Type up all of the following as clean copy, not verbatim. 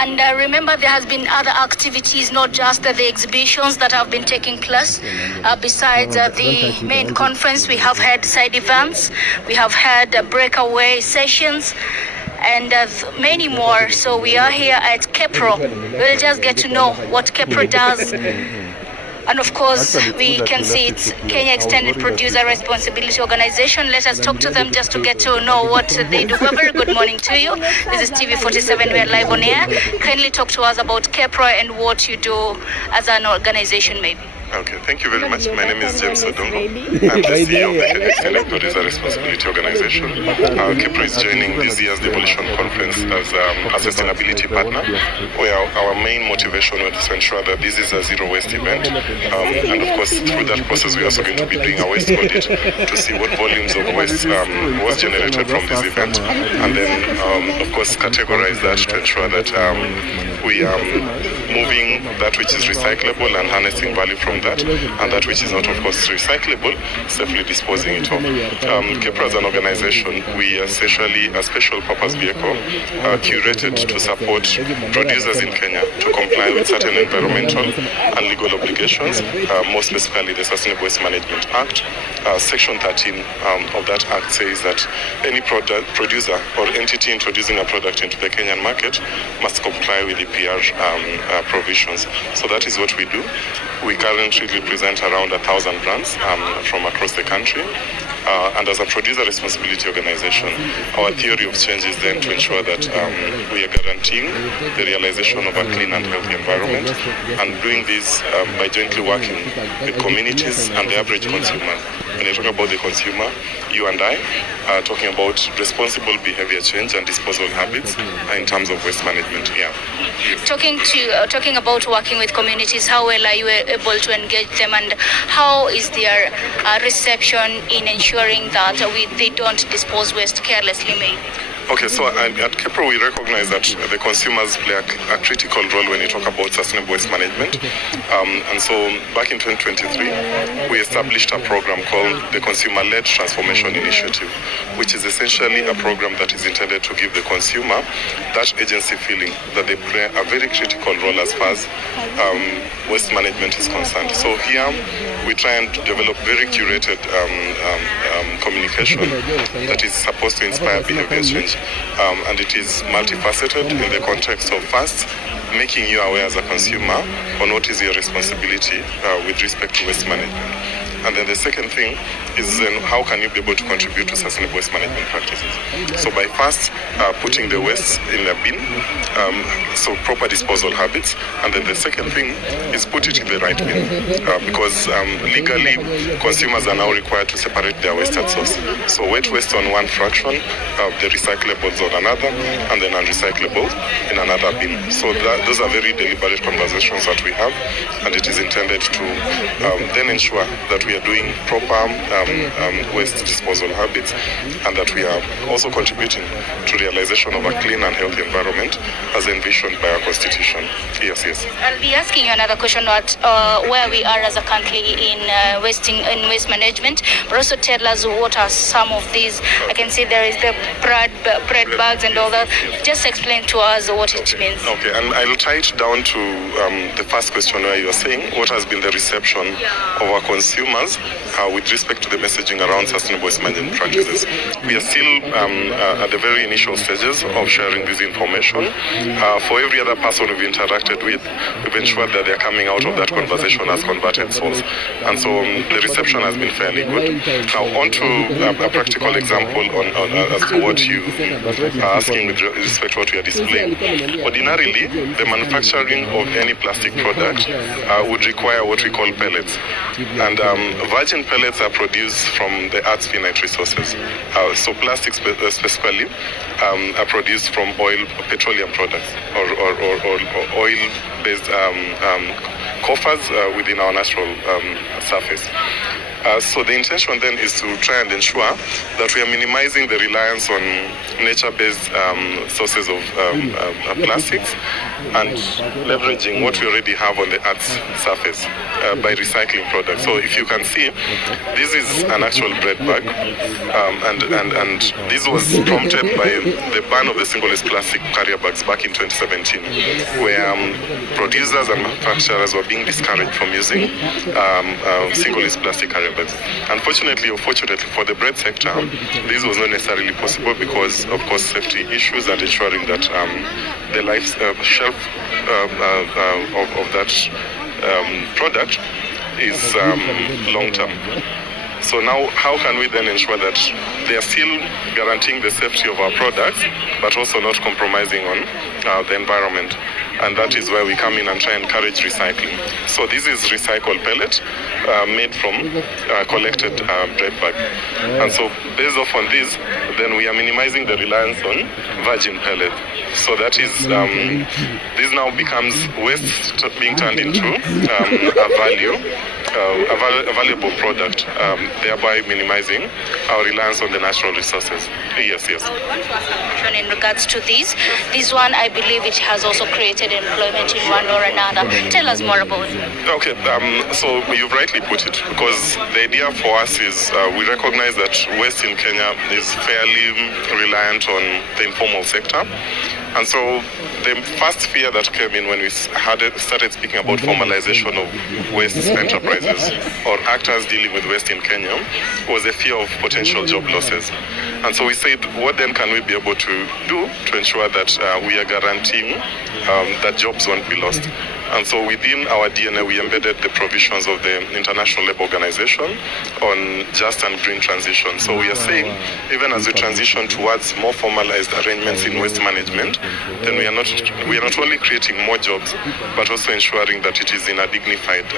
And remember, there has been other activities, not just the exhibitions that have been taking place. Besides the main conference, we have had side events, we have had breakaway sessions, and many more. So we are here at KEPRO. We'll just get to know what KEPRO does. And of course, we can see it's Kenya Extended Producer Responsibility Organization. Let us talk to them just to get to know what they do. A very good morning to you. This is TV47. We are live on air. Kindly talk to us about KEPRO and what you do as an organization, maybe. Okay, thank you very much. My name is Odongo. I'm the CEO of the Kenya Extended Producer Responsibility Organization. KEPRO is joining this year's Devolution Conference as a sustainability partner, where our main motivation was to ensure that this is a zero waste event. And of course, through that process, we are also going to be doing a waste audit to see what volumes of waste was generated from this event. And then, of course, categorize that to ensure that we are moving that which is recyclable and harnessing value from that, and that which is not, of course, recyclable, safely disposing it off. KEPRO as an organization, we are essentially a special purpose vehicle curated to support producers in Kenya to comply with certain environmental and legal obligations, more specifically the Sustainable Waste Management Act. Section 13 of that act says that any producer or entity introducing a product into the Kenyan market must comply with the PR provisions. So that is what we do. We currently represent around 1,000 brands from across the country. And as a producer responsibility organization, our theory of change is then to ensure that we are guaranteeing the realization of a clean and healthy environment, and doing this by jointly working with communities and the average consumer. When you talk about the consumer, you and I are talking about responsible behavior change and disposal habits in terms of waste management. Yeah. Talking about working with communities, how well are you able to engage them, and how is their reception in ensuring that they don't dispose waste carelessly, maybe? Okay, so at KEPRO we recognize that the consumers play a critical role when you talk about sustainable waste management. And so back in 2023, we established a program called the Consumer-Led Transformation Initiative, which is essentially a program that is intended to give the consumer that agency feeling that they play a very critical role as far as waste management is concerned. So here we try and develop very curated communication that is supposed to inspire behavior change. And it is multifaceted in the context of first, making you aware as a consumer on what is your responsibility with respect to waste management. And then the second thing is then how can you be able to contribute to sustainable waste management practices. So by first putting the waste in a bin, so proper disposal habits, and then the second thing is put it in the right bin, because legally consumers are now required to separate their waste at source. So wet waste on one fraction, the recyclables on another, and then unrecyclables in another bin. So those are very deliberate conversations that we have, and it is intended to then ensure that we are doing proper waste disposal habits, and that we are also contributing to realization of a clean and healthy environment as envisioned by our constitution. Yes. I'll be asking you another question about where we are as a country in waste management, but also tell us what are some of these. I can see there is the bread bags and all that. Just explain to us what it means. Okay, and I'll tie it down to the first question where you're saying what has been the reception of our consumers with respect to the messaging around sustainable waste management practices. We are still at the very initial stages of sharing this information. For every other person we've interacted with, we've ensured that they're coming out of that conversation as converted souls. And so the reception has been fairly good. Now on to a practical example as to what you are asking with respect to what we are displaying. Ordinarily, the manufacturing of any plastic product would require what we call pellets. And virgin pellets are produced from the earth's finite resources. So plastics specifically are produced from petroleum products or oil-based coffers within our natural surface. So the intention then is to try and ensure that we are minimizing the reliance on nature-based sources of plastics, and leveraging what we already have on the Earth's surface by recycling products. So if you can see, this is an actual bread bag, and this was prompted by the ban of the single-use plastic carrier bags back in 2017, where producers and manufacturers were being discouraged from using single-use plastic carrier bags. Unfortunately or fortunately for the bread sector, this was not necessarily possible because, of course, safety issues and ensuring that the life shelf of that product is long-term. So now, how can we then ensure that they are still guaranteeing the safety of our products, but also not compromising on the environment? And that is where we come in and try and encourage recycling. So this is recycled pellet made from collected bread bag. And so based off on this, then we are minimizing the reliance on virgin pellet. So that is, this now becomes waste being turned into a valuable product, thereby minimizing our reliance on the natural resources. Yes. I would want to ask a question in regards to this one. I believe it has also created employment in one or another. Tell us more about it. Okay, so you've rightly put it, because the idea for us is we recognize that waste in Kenya is fairly reliant on the informal sector. And so the first fear that came in when we started speaking about formalization of waste enterprises or actors dealing with waste in Kenya was a fear of potential job losses. And so we said, what then can we be able to do to ensure that we are guaranteeing that jobs won't be lost? And so within our DNA, we embedded the provisions of the International Labour Organization on just and green transition. So we are saying, even as we transition towards more formalized arrangements in waste management, then we are not only creating more jobs, but also ensuring that it is in a dignified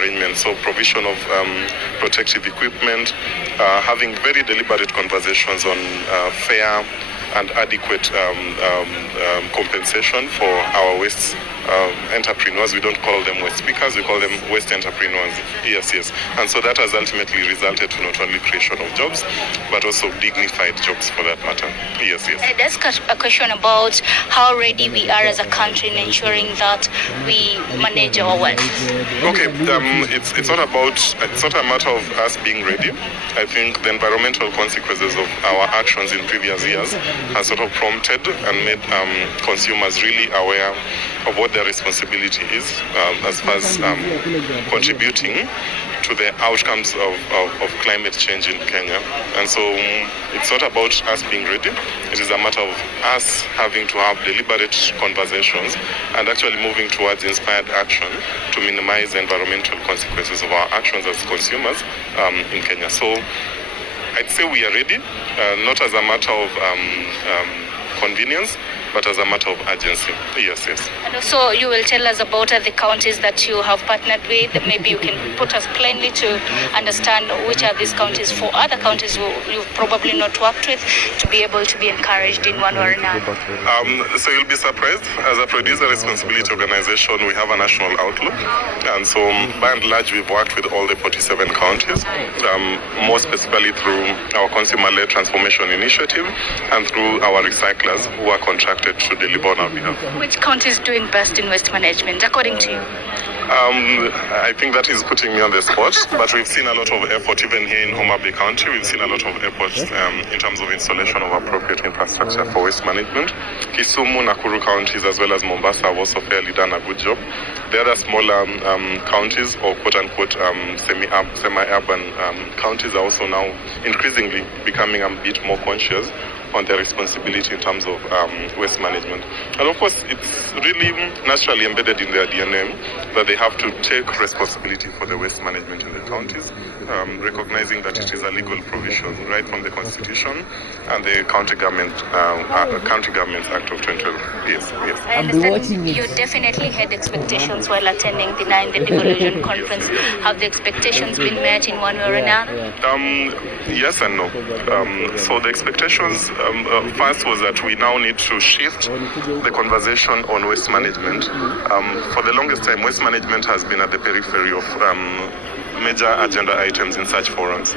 arrangement. So provision of protective equipment, having very deliberate conversations on fair and adequate compensation for our waste entrepreneurs. We don't call them waste speakers, we call them waste entrepreneurs. Yes. And so that has ultimately resulted to not only creation of jobs, but also dignified jobs for that matter. Yes. I'd ask a question about how ready we are as a country in ensuring that we manage our waste. Okay, it's not a matter of us being ready. I think the environmental consequences of our actions in previous years has sort of prompted and made consumers really aware of what their responsibility is as far as contributing to the outcomes of climate change in Kenya. And so it's not about us being ready, it is a matter of us having to have deliberate conversations and actually moving towards inspired action to minimize the environmental consequences of our actions as consumers in Kenya. So I'd say we are ready, not as a matter of convenience, but as a matter of urgency. Yes. And also, you will tell us about the counties that you have partnered with. Maybe you can put us plainly to understand which are these counties for other counties who you've probably not worked with to be able to be encouraged in one or another. So you'll be surprised. As a producer responsibility organization, we have a national outlook. And so by and large, we've worked with all the 47 counties, more specifically through our consumer-led transformation initiative and through our recyclers who are contracted to deliver on our behalf. Which county is doing best in waste management, according to you? I think that is putting me on the spot, but we've seen a lot of effort even here in Homa Bay County. We've seen a lot of efforts in terms of installation of appropriate infrastructure for waste management. Kisumu, Nakuru counties as well as Mombasa have also fairly done a good job. The other smaller counties or quote-unquote semi-urban counties are also now increasingly becoming a bit more conscious on their responsibility in terms of waste management. And of course, it's really naturally embedded in their DNA that they have to take responsibility for the waste management in the counties, recognizing that it is a legal provision right from the Constitution and the County Governments Act of 2012. Yes. I understand you definitely had expectations while attending the Devolution Conference. Have the expectations been met in one way or another? Yes and no. So the expectations first was that we now need to shift the conversation on waste management. For the longest time, waste management has been at the periphery of major agenda items in such forums.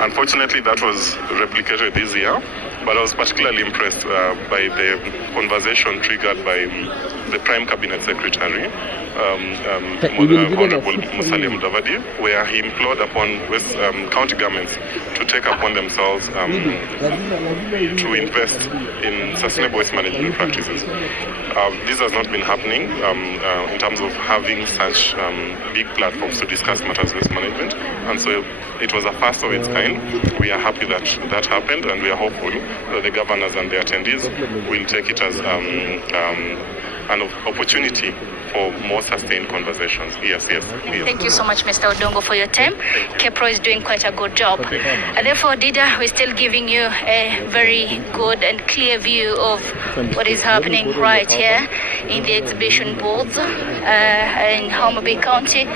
Unfortunately, that was replicated this year but I was particularly impressed by the conversation triggered by the Prime Cabinet Secretary, Honorable Musalia Mudavadi, where he implored upon West county governments to take upon themselves to invest in sustainable waste management practices. This has not been happening in terms of having such big platforms to discuss matters of waste management, and so it was a first of its kind. We are happy that that happened, and we are hopeful that the governors and the attendees will take it as an opportunity for more sustained conversations. Yes. Thank you so much, Mr. Odongo, for your time. KEPRO is doing quite a good job. And therefore, Dida, we're still giving you a very good and clear view of what is happening right here in the exhibition boards in Homa Bay County.